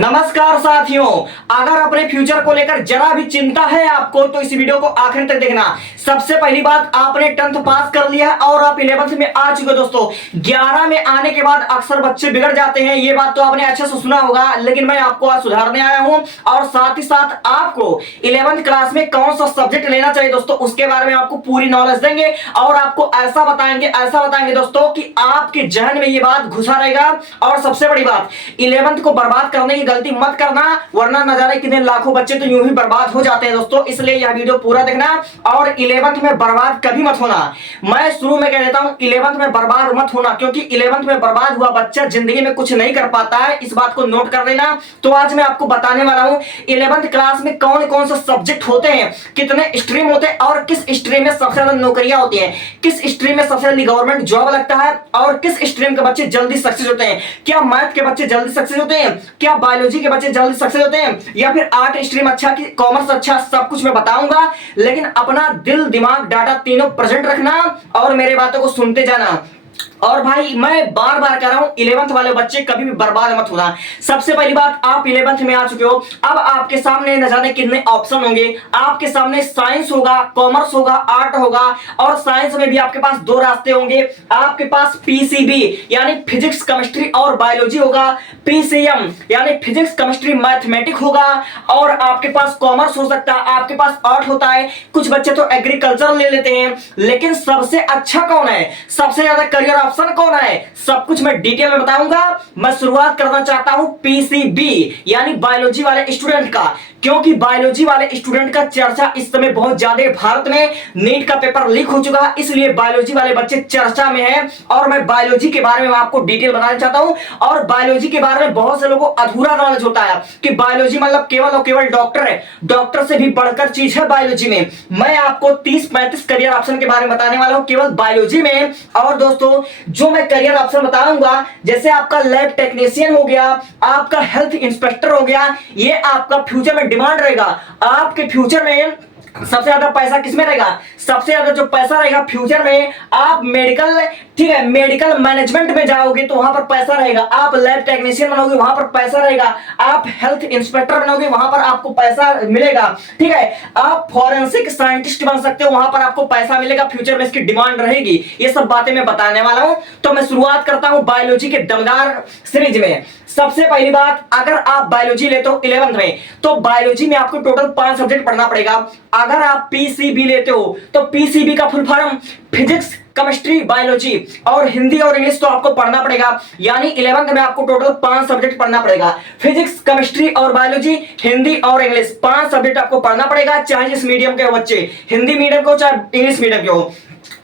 नमस्कार साथियों, अगर अपने फ्यूचर को लेकर जरा भी चिंता है आपको तो इस वीडियो को आखिर तक देखना। सबसे पहली बात, आपने 10th पास कर लिया है और आप 11th में आ चुके हो। दोस्तों 11 में आने के बाद अक्सर बच्चे बिगड़ जाते हैं, ये बात तो आपने अच्छे से सुना होगा, लेकिन मैं आपको आज सुधारने आया हूं और साथ ही साथ आपको 11th क्लास में कौन सा सब्जेक्ट लेना चाहिए दोस्तों उसके बारे में आपको पूरी नॉलेज देंगे और आपको ऐसा बताएंगे दोस्तों कि आपके जहन में ये बात घुसा रहेगा। और सबसे बड़ी बात, 11th को बर्बाद करने की गलती मत करना, वरना न जाने कितने लाखों बच्चे तो यूं ही बर्बाद हो जाते हैं दोस्तों। इसलिए यह वीडियो पूरा देखना और 11th में बर्बाद कभी मत होना। मैं शुरू में कह देता हूं 11th में बर्बाद मत होना, क्योंकि 11th में बर्बाद हुआ बच्चा जिंदगी में कुछ नहीं कर पाता है, इस बात को नोट कर लेना। तो आज मैं आपको बताने वाला हूं 11th क्लास में कौन कौन से सब्जेक्ट होते हैं, कितने स्ट्रीम होते हैं और किस स्ट्रीम में सबसे ज्यादा नौकरियां होती हैं, किस स्ट्रीम में सबसे जल्दी गवर्नमेंट जॉब लगता है और किस स्ट्रीम के बच्चे जल्दी सक्सेस होते हैं। क्या मैथ के बच्चे जल्दी सक्सेस होते हैं, क्या बायोलॉजी के बच्चे जल्दी सक्सेस होते हैं, या फिर आर्ट स्ट्रीम अच्छा कि कॉमर्स अच्छा, सब कुछ मैं बताऊंगा। लेकिन अपना दिल दिमाग डाटा तीनों प्रेजेंट रखना और मेरे बातों को सुनते जाना। और भाई मैं बार बार कह रहा हूं 11th वाले बच्चे कभी भी बर्बाद मत होना। सबसे पहली बात, आप 11th में आ चुके हो, अब आपके सामने न जाने कितने ऑप्शन होंगे। आपके सामने साइंस होगा, कॉमर्स होगा, आर्ट होगा और साइंस में भी आपके पास दो रास्ते होंगे। आपके पास पीसीबी यानी फिजिक्स केमिस्ट्री और बायोलॉजी होगा, पीसीएम यानी फिजिक्स केमिस्ट्री मैथमेटिक होगा और आपके पास कॉमर्स हो सकता है, आपके पास आर्ट होता है। कुछ बच्चे तो एग्रीकल्चर ले लेते हैं, लेकिन सबसे अच्छा कौन है, सबसे ज्यादा करियर ऑप्शन कौन है, सब कुछ मैं डिटेल में बताऊंगा। मैं शुरुआत करना चाहता हूं पीसीबी यानी बायोलॉजी वाले स्टूडेंट का, क्योंकि बायोलॉजी वाले स्टूडेंट का चर्चा इस समय बहुत ज्यादा भारत में। नीट का पेपर लीक हो चुका है, इसलिए बायोलॉजी वाले बच्चे चर्चा में हैं और मैं बायोलॉजी के बारे में आपको डिटेल बताना चाहता हूं। और बायोलॉजी के बारे में बहुत से लोगों को अधूरा नॉलेज होता है कि बायोलॉजी मतलब केवल और केवल डॉक्टर है, डॉक्टर से भी बढ़कर चीज है बायोलॉजी में। मैं आपको 30-35 करियर ऑप्शन के बारे में बताने वाला हूं केवल बायोलॉजी में। और दोस्तों जो मैं करियर ऑप्शन बताऊंगा, जैसे आपका लैब टेक्नीशियन हो गया, आपका हेल्थ इंस्पेक्टर हो गया, ये आपका फ्यूचर में डिमांड रहेगा। आपके फ्यूचर में सबसे ज्यादा पैसा किसमें रहेगा, सबसे ज्यादा जो पैसा रहेगा फ्यूचर में, आप मेडिकल, ठीक है, मेडिकल मैनेजमेंट में जाओगे तो वहां पर पैसा रहेगा। आप लैब टेक्नीशियन बनोगे वहां पर पैसा रहेगा। आप हेल्थ इंस्पेक्टर बनोगे वहां पर आपको पैसा मिलेगा, ठीक है। आप फॉरेंसिक साइंटिस्ट बन सकते हो, वहां पर आपको पैसा मिलेगा, फ्यूचर में इसकी डिमांड रहेगी। ये सब बातें मैं बताने वाला हूं। तो मैं शुरुआत करता हूं बायोलॉजी के दमदार सीरीज में। सबसे पहली बात, अगर आप बायोलॉजी लेते हो 11th में तो बायोलॉजी में आपको टोटल 5 सब्जेक्ट पढ़ना पड़ेगा। अगर आप पीसीबी लेते हो तो पीसीबी का full form physics chemistry biology और हिंदी और इंग्लिश तो आपको पढ़ना पड़ेगा। यानी 11th में आपको टोटल 5 सब्जेक्ट पढ़ना पड़ेगा। फिजिक्स केमिस्ट्री और बायोलॉजी, हिंदी और इंग्लिश, 5 सब्जेक्ट आपको पढ़ना पड़ेगा, चाहे जिस मीडियम के बच्चे, हिंदी मीडियम के हो चाहे इंग्लिश मीडियम के हो।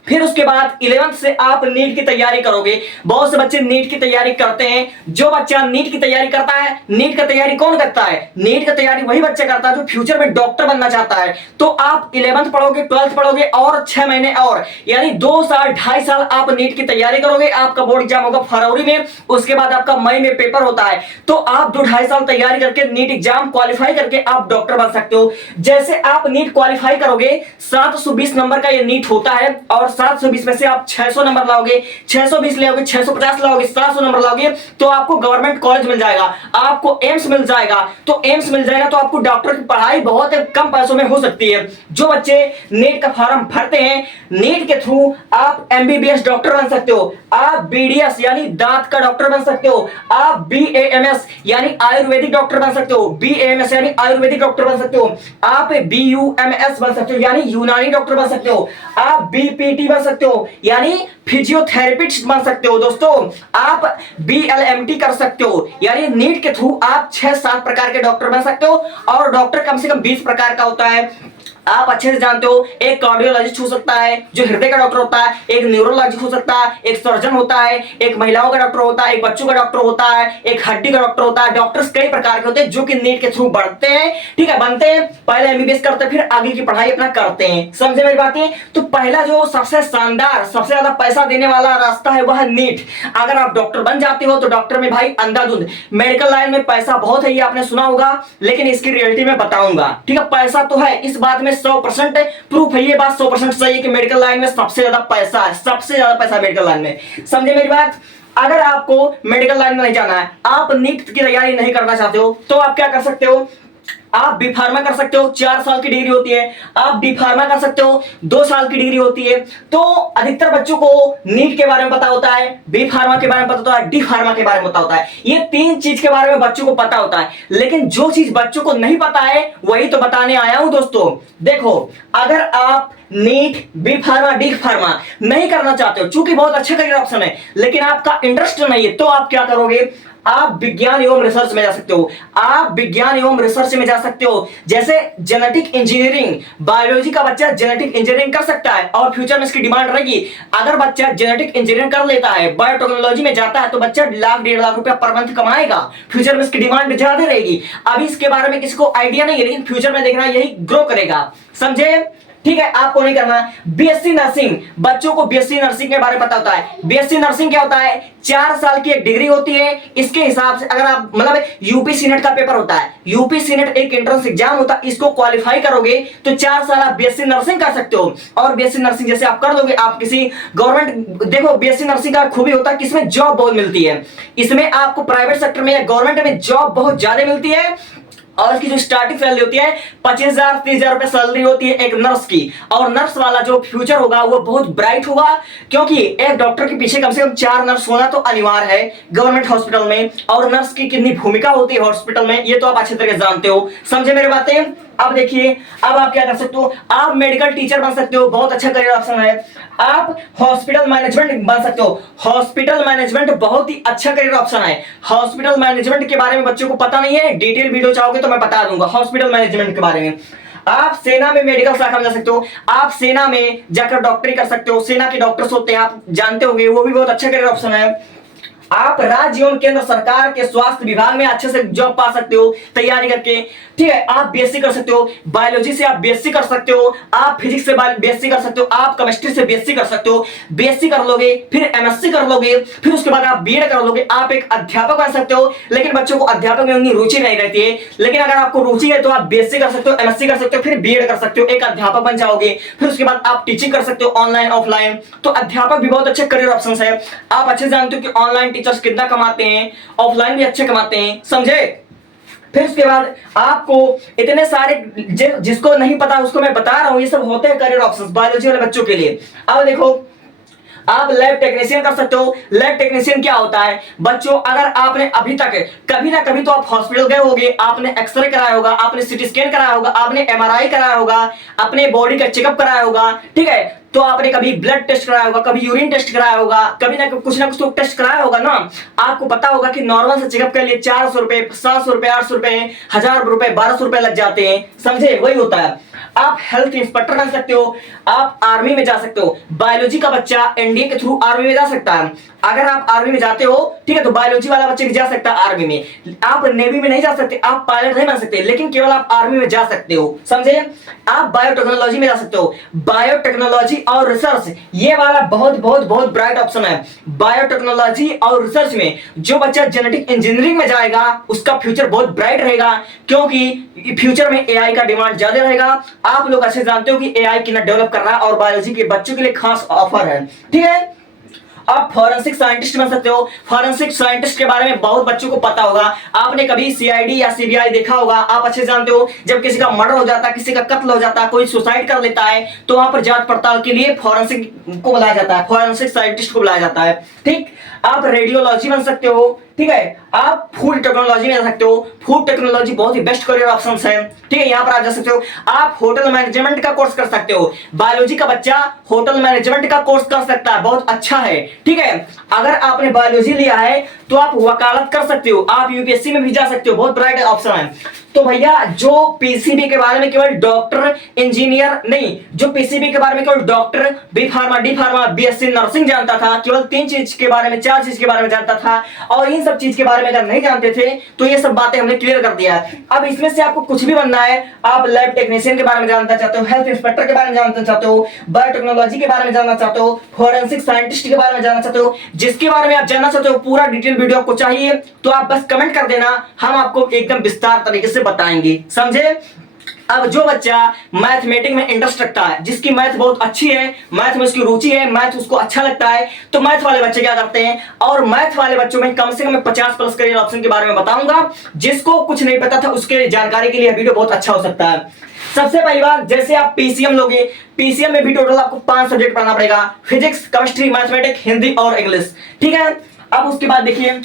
फिर उसके बाद 11th से आप नीट की तैयारी करोगे। बहुत से बच्चे नीट की तैयारी करते हैं। जो बच्चा नीट की तैयारी करता है, नीट का तैयारी कौन करता है, नीट का तैयारी वही बच्चा करता है जो फ्यूचर में डॉक्टर बनना चाहता है। तो आप 11th पढ़ोगे, 12th पढ़ोगे और 6 महीने और, यानी 2 साल 2.5 साल आप नीट की तैयारी करोगे। आपका बोर्ड एग्जाम होगा फरवरी में, उसके बाद आपका मई में पेपर होता है। तो आप 2-2.5 साल तैयारी करके नीट एग्जाम क्वालिफाई करके आप डॉक्टर बन सकते हो। जैसे आप नीट क्वालिफाई करोगे, 720 नंबर का ये नीट होता है और 720 में से आप 600 नंबर लाओगे, 620 लाओगे, 650 लाओगे, 700 नंबर लाओगे तो आपको गवर्नमेंट कॉलेज मिल जाएगा, आपको एम्स मिल जाएगा। तो एम्स मिल जाएगा तो आपको डॉक्टर की पढ़ाई बहुत कम पैसों में हो सकती है। जो बच्चे नीट का फॉर्म भरते हैं, नीट के थ्रू आप एमबीबीएस डॉक्टर बन सकते हो, आप बीडीएस यानी दांत का डॉक्टर बन सकते हो, आप बीएएमएस यानी आयुर्वेदिक डॉक्टर बन सकते हो, बीएएमएस यानी आयुर्वेदिक डॉक्टर बन सकते हो, आप बीयूएमएस बन सकते हो यानी यूनानी डॉक्टर बन सकते हो, आप बीपीटी बन सकते हो यानी फिजियोथेरेपिस्ट बन सकते हो। दोस्तों आप बीएलएमटी कर सकते हो, यानी नीट के थ्रू आप 6-7 प्रकार के डॉक्टर बन सकते हो और डॉक्टर कम से कम 20 प्रकार का होता है। आप अच्छे से जानते हो, एक कार्डियोलॉजिस्ट हो सकता है जो हृदय का डॉक्टर होता है, एक न्यूरोलॉजिस्ट हो सकता है, एक सर्जन होता है, एक महिलाओं का डॉक्टर होता है, एक बच्चों का डॉक्टर होता है, एक हड्डी का डॉक्टर होता है। डॉक्टर्स कई प्रकार के होते हैं जो कि नीट के थ्रू बढ़ते हैं, ठीक है, बनते हैं, पहले एमबीबीएस करते हैं, फिर आगे की पढ़ाई अपना करते हैं। समझे मेरी बातें? तो पहला जो सबसे शानदार, सबसे ज्यादा पैसा देने वाला रास्ता है वह नीट। अगर आप डॉक्टर बन जाते हो तो डॉक्टर में भाई अंधाधुंध, मेडिकल लाइन में पैसा बहुत है, ये आपने सुना होगा, लेकिन इसकी रियलिटी में बताऊंगा, ठीक है। पैसा तो है, इस बात में 100% प्रूफ है, ये बात 100% सही है कि मेडिकल लाइन में सबसे ज्यादा पैसा है, सबसे ज्यादा पैसा मेडिकल लाइन में। समझे मेरी बात? अगर आपको मेडिकल लाइन में नहीं जाना है, आप नीट की तैयारी नहीं करना चाहते हो, तो आप क्या कर सकते हो, आप बी फार्मा कर सकते हो, 4 साल की डिग्री होती है। आप डी फार्मा कर सकते हो, 2 साल की डिग्री होती है। तो अधिकतर बच्चों को नीट के बारे में पता होता है, बी फार्मा के बारे में पता होता है, डी फार्मा के बारे में पता होता है। ये 3 चीज के बारे में बच्चों को पता होता है, लेकिन जो चीज बच्चों को नहीं पता है वही तो बताने आया हूं दोस्तों। देखो, अगर आप NEET, B pharma, D pharma नहीं करना चाहते हो, चूंकि बहुत अच्छा करियर ऑप्शन है, लेकिन आपका इंटरेस्ट नहीं है, तो आप क्या करोगे, आप विज्ञान एवं रिसर्च में जा सकते हो। आप विज्ञान एवं रिसर्च में जा सकते हो, जैसे जेनेटिक इंजीनियरिंग, बायोलॉजी का बच्चा जेनेटिक इंजीनियरिंग कर सकता है और फ्यूचर में इसकी डिमांड रहेगी। अगर बच्चा जेनेटिक इंजीनियरिंग कर लेता है, बायोटेक्नोलॉजी में जाता है, तो बच्चा लाख 1.5 लाख रुपया पर मंथ कमाएगा। फ्यूचर में इसकी डिमांड ज्यादा रहेगी। अभी इसके बारे में किसी को आइडिया नहीं है, लेकिन फ्यूचर में देखना यही ग्रो करेगा, समझे? ठीक है, आपको नहीं करना। बीएससी नर्सिंग, बच्चों को बीएससी नर्सिंग के बारे में पता होता है। बीएससी नर्सिंग क्या होता है, 4 साल की एक डिग्री होती है। इसके हिसाब से अगर आप मतलब यूपी सीनेट का पेपर होता है, यूपी सीनेट एक एंट्रेंस एग्जाम होता है, इसको क्वालिफाई करोगे तो 4 साल आप बीएससी नर्सिंग कर सकते हो। और बीएससी नर्सिंग जैसे आप कर लोगे, आप किसी गवर्नमेंट, देखो बीएससी नर्सिंग का खूबी होता है कि इसमें जॉब बहुत मिलती है। इसमें आपको प्राइवेट सेक्टर में या गवर्नमेंट में जॉब बहुत ज्यादा मिलती है, और इसकी जो स्टार्टिंग सैलरी होती है 25,000 30,000 रुपए सैलरी होती है एक नर्स की। और नर्स वाला जो फ्यूचर होगा वो बहुत ब्राइट होगा, क्योंकि एक डॉक्टर के पीछे कम से कम 4 नर्स होना तो अनिवार्य है गवर्नमेंट हॉस्पिटल में। और नर्स की कितनी भूमिका होती है हॉस्पिटल में, ये तो आप अच्छे तरीके से जानते हो, समझे मेरी बातें? अब देखिए, अब आप क्या कर सकते हो, आप मेडिकल टीचर बन सकते हो, बहुत अच्छा करियर ऑप्शन है। आप हॉस्पिटल मैनेजमेंट बन सकते हो, हॉस्पिटल मैनेजमेंट बहुत ही अच्छा करियर ऑप्शन है। हॉस्पिटल मैनेजमेंट के बारे में बच्चों को पता नहीं है, डिटेल वीडियो चाहोगे तो मैं बता दूंगा हॉस्पिटल मैनेजमेंट के बारे में। आप सेना में मेडिकल शाखा में जा सकते हो, आप सेना में जाकर डॉक्टरी कर सकते हो। सेना के डॉक्टर्स होते हैं, आप जानते होंगे, वो भी बहुत अच्छा करियर ऑप्शन है। आप राज्य एवं केंद्र सरकार के स्वास्थ्य विभाग में अच्छे से जॉब पा सकते हो तैयारी करके। ठीक है, आप बीएससी कर सकते हो, बायोलॉजी से आप बीएससी कर सकते हो, आप फिजिक्स से बीएससी कर सकते हो, आप केमिस्ट्री से बीएससी कर सकते हो। बीएससी कर लोगे, फिर एमएससी कर लोगे, फिर उसके बाद आप बीएड कर लोगे, आप एक अध्यापक बन सकते हो। लेकिन बच्चों को अध्यापक में उतनी रुचि नहीं रहती है, लेकिन अगर आपको रुचि है तो आप बीएससी कर सकते हो, एमएससी कर सकते हो, फिर बीएड कर सकते हो, एक अध्यापक बन जाओगे। फिर उसके बाद आप टीचिंग कर सकते हो ऑनलाइन ऑफलाइन। तो अध्यापक भी बहुत अच्छे करियर ऑप्शन है। आप अच्छे जानते हो कि ऑनलाइन टीचर्स कितना कमाते हैं, ऑफलाइन भी अच्छे कमाते हैं, समझे? फिर उसके बाद आपको इतने सारे जिसको नहीं पता उसको मैं बता रहा हूं, ये सब होते हैं करियर ऑप्शंस बायोलॉजी वाले बच्चों के लिए। अब देखो, आप लैब टेक्नीशियन कर सकते हो। लैब टेक्नीशियन क्या होता है बच्चों, अगर आपने अभी तक कभी ना कभी तो आप हॉस्पिटल गए होगे, आपने एक्सरे कराया होगा, आपने सीटी स्कैन कराया होगा, आपने एमआरआई कराया होगा, अपने बॉडी का चेकअप कराया होगा। ठीक है, तो आपने कभी ब्लड टेस्ट कराया होगा, कभी यूरिन टेस्ट कराया होगा, कभी ना कुछ तो टेस्ट कराया होगा ना। आपको पता होगा कि नॉर्मल से चेकअप के लिए 400 रुपए, 700 रुपए, 800 रुपए, 1000 रुपए, 1200 रुपए लग जाते हैं, समझे? वही होता है। आप हेल्थ इंस्पेक्टर बन सकते हो, आप आर्मी में जा सकते हो। बायोलॉजी का बच्चा एनडीए के थ्रू आर्मी में जा सकता है। अगर आप आर्मी में जाते हो, ठीक है, तो बायोलॉजी वाला बच्चा भी जा सकता है आर्मी में। आप नेवी में नहीं जा सकते, आप पायलट नहीं बन सकते, लेकिन केवल आप आर्मी में जा सकते हो, समझे? आप बायोटेक्नोलॉजी में जा सकते हो। बायोटेक्नोलॉजी और रिसर्च, ये वाला बहुत बहुत बहुत ब्राइट ऑप्शन है। बायोटेक्नोलॉजी और रिसर्च में जो बच्चा जेनेटिक इंजीनियरिंग में जाएगा उसका फ्यूचर बहुत ब्राइट रहेगा, क्योंकि फ्यूचर में एआई का डिमांड ज्यादा रहेगा। आप लोग अच्छे जानते हो कि एआई कितना डेवलप कर रहा है, और बायोलॉजी के बच्चों के लिए खास ऑफर है। ठीक है, आप फॉरेंसिक साइंटिस्ट बन सकते हो। फॉरेंसिक साइंटिस्ट के बारे में बहुत बच्चों को पता होगा। आपने कभी सीआईडी या सीबीआई देखा होगा, आप अच्छे जानते हो। जब किसी का मर्डर हो जाता है, किसी का कत्ल हो जाता है, कोई सुसाइड कर लेता है, तो वहां पर जांच पड़ताल के लिए फॉरेंसिक को बुलाया जाता है, फॉरेंसिक साइंटिस्ट को बुलाया जाता है। ठीक, आप रेडियोलॉजी बन सकते हो। ठीक है, आप फूड टेक्नोलॉजी में जा सकते हो। फूड टेक्नोलॉजी बहुत ही बेस्ट करियर ऑप्शन है। ठीक है, यहाँ पर आप जा सकते हो। आप होटल मैनेजमेंट का कोर्स कर सकते हो। बायोलॉजी का बच्चा होटल मैनेजमेंट का कोर्स कर सकता है, बहुत अच्छा है। ठीक है, अगर आपने बायोलॉजी लिया है तो आप वकालत कर सकते हो, आप यूपीएससी में भी जा सकते हो, बहुत ब्राइट ऑप्शन है। तो भैया, जो पीसीबी के बारे में केवल डॉक्टर इंजीनियर नहीं, जो पीसीबी के बारे में केवल doctor, B pharma, D pharma, BSc nursing जानता था, केवल 3 चीज के बारे में, 4 चीज के बारे में जानता था, और इन सब चीज के बारे में अगर नहीं जानते थे तो ये सब बातें हमने क्लियर कर दिया। अब इसमें से आपको कुछ भी बनना है, आप लैब टेक्नीशियन के बारे में जानना चाहते हो, हेल्थ इंस्पेक्टर के बारे में जानना चाहते हो, बायोटेक्नोलॉजी के बारे में जानना चाहते हो, फॉरेंसिक साइंटिस्ट के बारे में जानना चाहते हो, जिसके बारे में आप जानना चाहते हो, पूरा डिटेल वीडियो आपको चाहिए तो आप बस कमेंट कर देना, हम आपको एकदम विस्तार तरीके से बताएंगे, समझे? अब जो बच्चा मैथमेटिक्स में इंटरेस्ट रखता है, जिसकी मैथ बहुत अच्छी है, मैथ में उसकी रुचि है, मैथ उसको अच्छा लगता है, तो मैथ वाले बच्चे क्या करते हैं, और मैथ वाले बच्चों में कम से कम 50 प्लस करियर ऑप्शन के बारे में बताऊंगा। जिसको कुछ नहीं पता था उसके जानकारी के लिए वीडियो बहुत अच्छा हो सकता है। सबसे पहली बात, जैसे आप पीसीएम लोगे, पीसीएम में भी टोटल आपको 5 सब्जेक्ट पढ़ना पड़ेगा, फिजिक्स, केमिस्ट्री, मैथमेटिक्स, हिंदी और इंग्लिश, ठीक है। अब उसके बाद देखिए,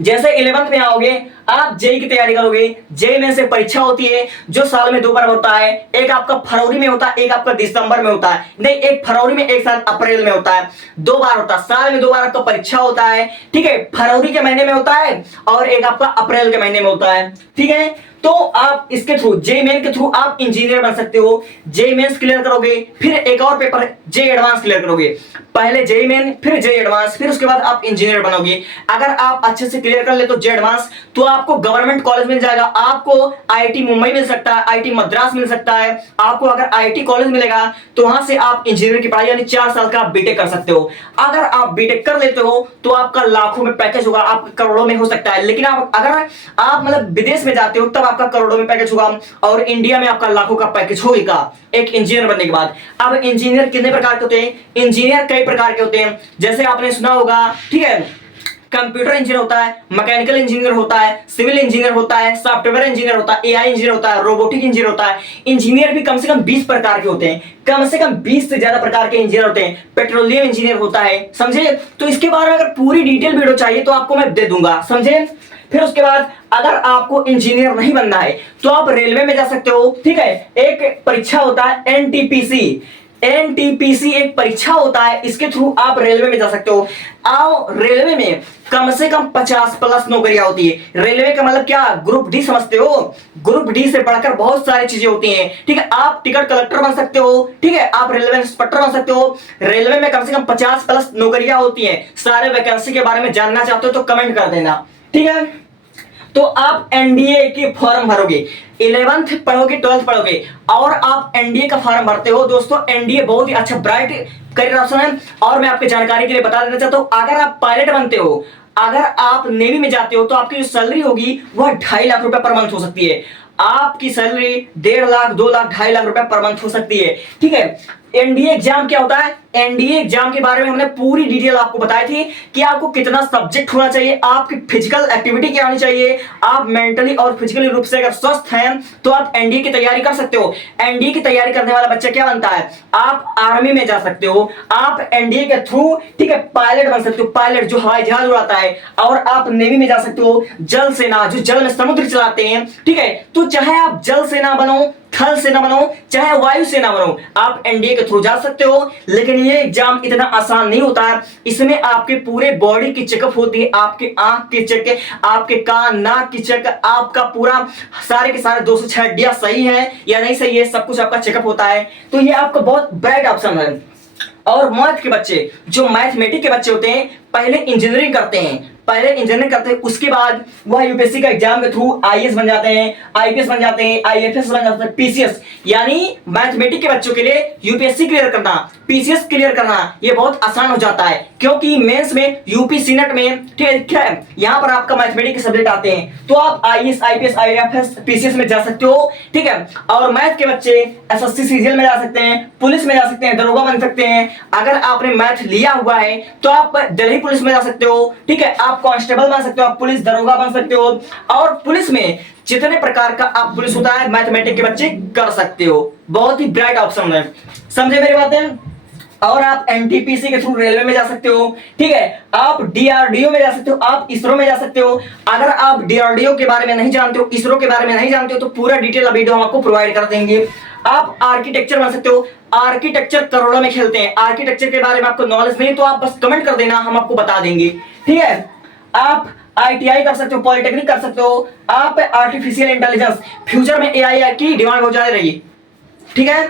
जैसे 11th में आओगे, आप जेई की तैयारी करोगे। जेई में से परीक्षा होती है जो साल में 2 बार होता है, एक आपका फरवरी में होता है, एक आपका दिसंबर में होता है, नहीं एक फरवरी में, एक साल अप्रैल में होता है, 2 बार होता है, साल में 2 बार आपका परीक्षा होता है, ठीक है। फरवरी के महीने में होता है और एक आपका अप्रैल के महीने में होता है, ठीक है। तो आप इसके थ्रू, जेई मेन के थ्रू आप इंजीनियर बन सकते हो। जेई मेंस क्लियर करोगे, फिर एक और पेपर जेई एडवांस क्लियर करोगे, पहले जेई मेन, फिर जेई एडवांस, फिर उसके बाद आप इंजीनियर बनोगे। अगर आप अच्छे से क्लियर कर ले तो जेई एडवांस, तो आपको गवर्नमेंट कॉलेज मिल जाएगा, आपको आईआईटी मुंबई मिल सकता है, आईआईटी मद्रास मिल सकता है। आपको अगर आईआईटी कॉलेज मिलेगा तो वहां से आप इंजीनियर की पढ़ाई यानी 4 साल का बीटेक कर सकते हो। अगर आप बीटेक कर लेते हो तो आपका लाखों में पैकेज होगा, आपका करोड़ों में हो सकता है। लेकिन आप अगर आप मतलब विदेश में जाते हो तब आपका करोड़ों में पैकेज होगा, और इंडिया में आपका लाखों का पैकेज होगा एक इंजीनियर बनने के बाद। अब इंजीनियर कितने प्रकार के होते हैं? इंजीनियर कई प्रकार के होते हैं, जैसे आपने सुना होगा, ठीक है, कंप्यूटर इंजीनियर होता है, मैकेनिकल इंजीनियर होता है, सिविल इंजीनियर होता है, सॉफ्टवेयर इंजीनियर होता है, एआई इंजीनियर होता है, रोबोटिक इंजीनियर होता है। इंजीनियर भी कम से कम 20 प्रकार के होते हैं, कम से कम 20 से ज्यादा प्रकार के इंजीनियर होते हैं। पेट्रोलियम इंजीनियर होता है, समझे। तो इसके बारे में अगर पूरी डिटेल वीडियो चाहिए तो आपको मैं दे दूंगा, समझे। फिर उसके बाद अगर आपको इंजीनियर नहीं बनना है तो आप रेलवे में जा सकते हो, ठीक है। एक परीक्षा होता है एनटीपीसी, एनटीपीसी एक परीक्षा होता है, इसके थ्रू आप रेलवे में जा सकते हो। आओ, रेलवे में कम से कम 50 प्लस नौकरियां होती है। रेलवे का मतलब क्या? ग्रुप डी समझते हो? ग्रुप डी से बढ़कर बहुत सारी चीजें होती हैं, ठीक है। आप टिकट कलेक्टर बन सकते हो, ठीक है, आप रेलवे इंस्पेक्टर बन सकते हो। रेलवे में कम से कम 50 प्लस नौकरियां होती हैं। सारे वैकेंसी के बारे में जानना चाहते हो तो कमेंट कर देना, ठीक है। तो आप एनडीए के फॉर्म भरोगे, 11th पढ़ोगे, 12th पढ़ोगे और आप एनडीए का फॉर्म भरते हो। दोस्तों एनडीए बहुत ही अच्छा ब्राइट करियर ऑप्शन है। और मैं आपके जानकारी के लिए बता देना चाहता हूं, अगर आप पायलट बनते हो, अगर आप नेवी में जाते हो तो आपकी जो सैलरी होगी वह 2.5 लाख रुपए पर मंथ हो सकती है। आपकी सैलरी 1.5 लाख, 2 लाख, 2.5 लाख रुपए पर मंथ हो सकती है, ठीक है। एनडीए एग्जाम क्या होता है? एनडीए एग्जाम के बारे में हमने पूरी डिटेल आपको बताई थी कि आपको कितना सब्जेक्ट होना चाहिए, आपकी फिजिकल एक्टिविटी क्या होनी चाहिए, आप मेंटली और फिजिकली रूप से अगर स्वस्थ हैं तो आप एनडीए की तैयारी कर सकते हो। एनडीए की तैयारी करने वाला बच्चा क्या बनता है? आप आर्मी में जा सकते हो, आप एनडीए के थ्रू, ठीक है, पायलट बन सकते हो, पायलट जो हवाई जहाज उड़ाता है। और आप नेवी में जा सकते हो, जल सेना जो जल में समुद्र चलाते हैं, ठीक है। तो चाहे आप जल सेना बनो, थल सेना बनो, चाहे वायु सेना बनो, आप एनडीए के थ्रू जा सकते हो। लेकिन ये एग्जाम इतना आसान नहीं होता है, इसमें आपके पूरे बॉडी की चेकअप होती है, आपके आंख की चेक, आपके कान नाक की चेक, आपका पूरा सारे के सारे 206 हड्डियां सही है या नहीं सही है, सब कुछ आपका चेकअप होता है। तो ये आपका बहुत ब्राइट ऑप्शन है। और मैथ के बच्चे, जो मैथमेटिक्स के बच्चे होते हैं, पहले इंजीनियरिंग करते हैं, पहले इंजीनियरिंग करते हैं, उसके बाद वह यूपीएससी का एग्जाम के थ्रू आईएएस बन जाते हैं, आईपीएस बन जाते हैं, आईएफएस बन जाते हैं, पीसीएस। यानी मैथमेटिक्स के बच्चों के लिए यूपीएससी क्लियर करना, पीसीएस क्लियर करना ये बहुत आसान हो जाता है, क्योंकि मेंस में, यूपी सीनेट में, ठीक है, यहाँ पर आपका मैथमेटिक्स के सब्जेक्ट आते हैं। तो आप आईएएस, आईपीएस, आईएफएस, पीसीएस में जा सकते हो, ठीक है। और मैथ के बच्चे एसएससी सीजीएल में जा सकते हैं, पुलिस में जा सकते हैं, दरोगा बन सकते हैं। अगर आपने मैथ लिया हुआ है तो आप दिल्ली पुलिस में जा सकते हो, ठीक है, आप कांस्टेबल बन सकते हो, आप पुलिस दरोगा बन सकते हो। और पुलिस में जितने प्रकार का आप पुलिस होता है मैथमेटिक्स के बच्चे कर सकते हो। बहुत ही ब्राइट ऑप्शन है, समझे मेरी बातें। और आप एनटीपीसी के थ्रू रेलवे में जा सकते हो, ठीक है, आप डीआरडीओ में जा सकते हो, आप इसरो में जा सकते हो। अगर आप डीआरडीओ के बारे में नहीं जानते हो, इसरो के बारे में नहीं जानते हो, तो पूरा डिटेल वीडियो हम आपको प्रोवाइड कर देंगे। आप आर्किटेक्चर बन सकते हो, आर्किटेक्चर करोड़ों में खेलते हैं। आर्किटेक्चर के बारे में आपको नॉलेज नहीं तो आप बस कमेंट कर देना, हम आपको बता देंगे, ठीक है। आप आईटीआई कर सकते हो, पॉलिटेक्निक कर सकते हो, आप आर्टिफिशियल इंटेलिजेंस, फ्यूचर में एआई की डिमांड हो जा रही है, ठीक है।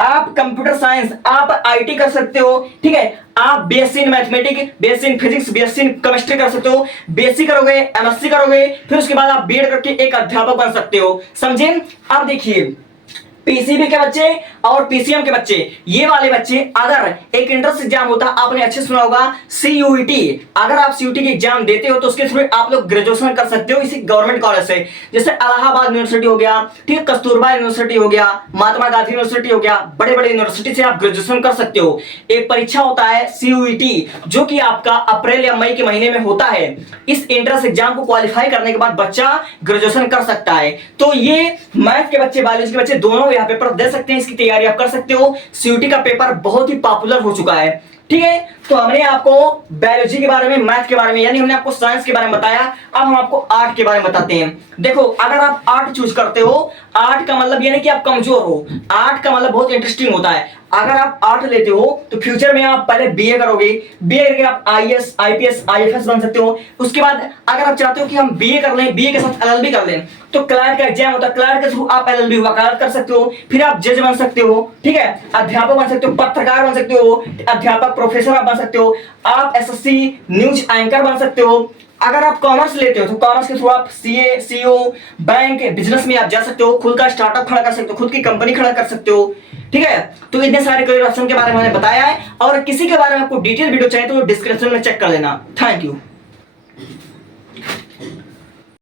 आप कंप्यूटर साइंस, आप आईटी कर सकते हो, ठीक है। आप BSc in mathematics, BSc in physics, BSc in chemistry कर सकते हो। बीएससी करोगे, एमएससी करोगे, फिर उसके बाद आप बीएड करके एक अध्यापक बन सकते हो, समझे। अब देखिए पीसीबी के बच्चे और पीसीएम के बच्चे, ये वाले बच्चे, अगर एक एंट्रेंस एग्जाम होता है, आपने अच्छे सुना होगा सीयूईटी, अगर आप सीयूईटी की एग्जाम देते हो तो उसके थ्रू आप लोग ग्रेजुएशन कर सकते हो इसी गवर्नमेंट कॉलेज से, जैसे इलाहाबाद यूनिवर्सिटी हो गया, ठीक है, कस्तूरबा यूनिवर्सिटी हो गया, महात्मा गांधी यूनिवर्सिटी हो गया, बड़े बड़े यूनिवर्सिटी से आप ग्रेजुएशन कर सकते हो। एक परीक्षा होता है सीयूईटी जो कि आपका अप्रैल या मई के महीने में होता है। इस एंट्रेंस एग्जाम को क्वालिफाई करने के बाद बच्चा ग्रेजुएशन कर सकता है। तो ये मैथ के बच्चे, बायोलॉजी के बच्चे दोनों यहाँ पेपर दे सकते हैं, इसकी तैयारी आप कर सकते हो। सीयूटी का पेपर बहुत ही पॉपुलर हो चुका है, ठीक है। तो हमने आपको बायोलॉजी के बारे में, मैथ के बारे में, यानी हमने आपको साइंस के बारे में बताया। अब हम आपको आर्ट के बारे में बताते हैं। देखो, अगर आप आर्ट चूज करते हो, आर्ट का मतलब ये नहीं कि आप कमजोर हो, आर्ट का मतलब बहुत इंटरेस्टिंग होता है। अगर आप आर्ट लेते हो तो फ्यूचर में आप पहले बीए करोगे, बीए करके आप आईएएस, आईपीएस, आईएफएस बन सकते हो। उसके बाद अगर आप चाहते हो कि हम बीए कर लें, बीए के साथ एलएलबी कर लें, तो क्लर्क का एग्जाम होता है, क्लर्क के थ्रू आप एलएलबी वकालत कर सकते हो, फिर आप जज बन सकते हो, ठीक है, अध्यापक बन सकते हो, पत्रकार बन सकते हो, अध्यापक प्रोफेसर आप बन सकते हो, आप एसएससी न्यूज एंकर बन सकते हो। अगर आप कॉमर्स लेते हो तो कॉमर्स के थ्रू आप सीए, सीओ, बैंक, बिजनेस में आप जा सकते हो, खुद का स्टार्टअप खड़ा कर सकते हो, खुद की कंपनी खड़ा कर सकते हो, ठीक है। तो इतने सारे करियर ऑप्शन के बारे में मैंने बताया है, और किसी के बारे में आपको डिटेल वीडियो चाहिए तो डिस्क्रिप्शन में चेक कर लेना। Thank you.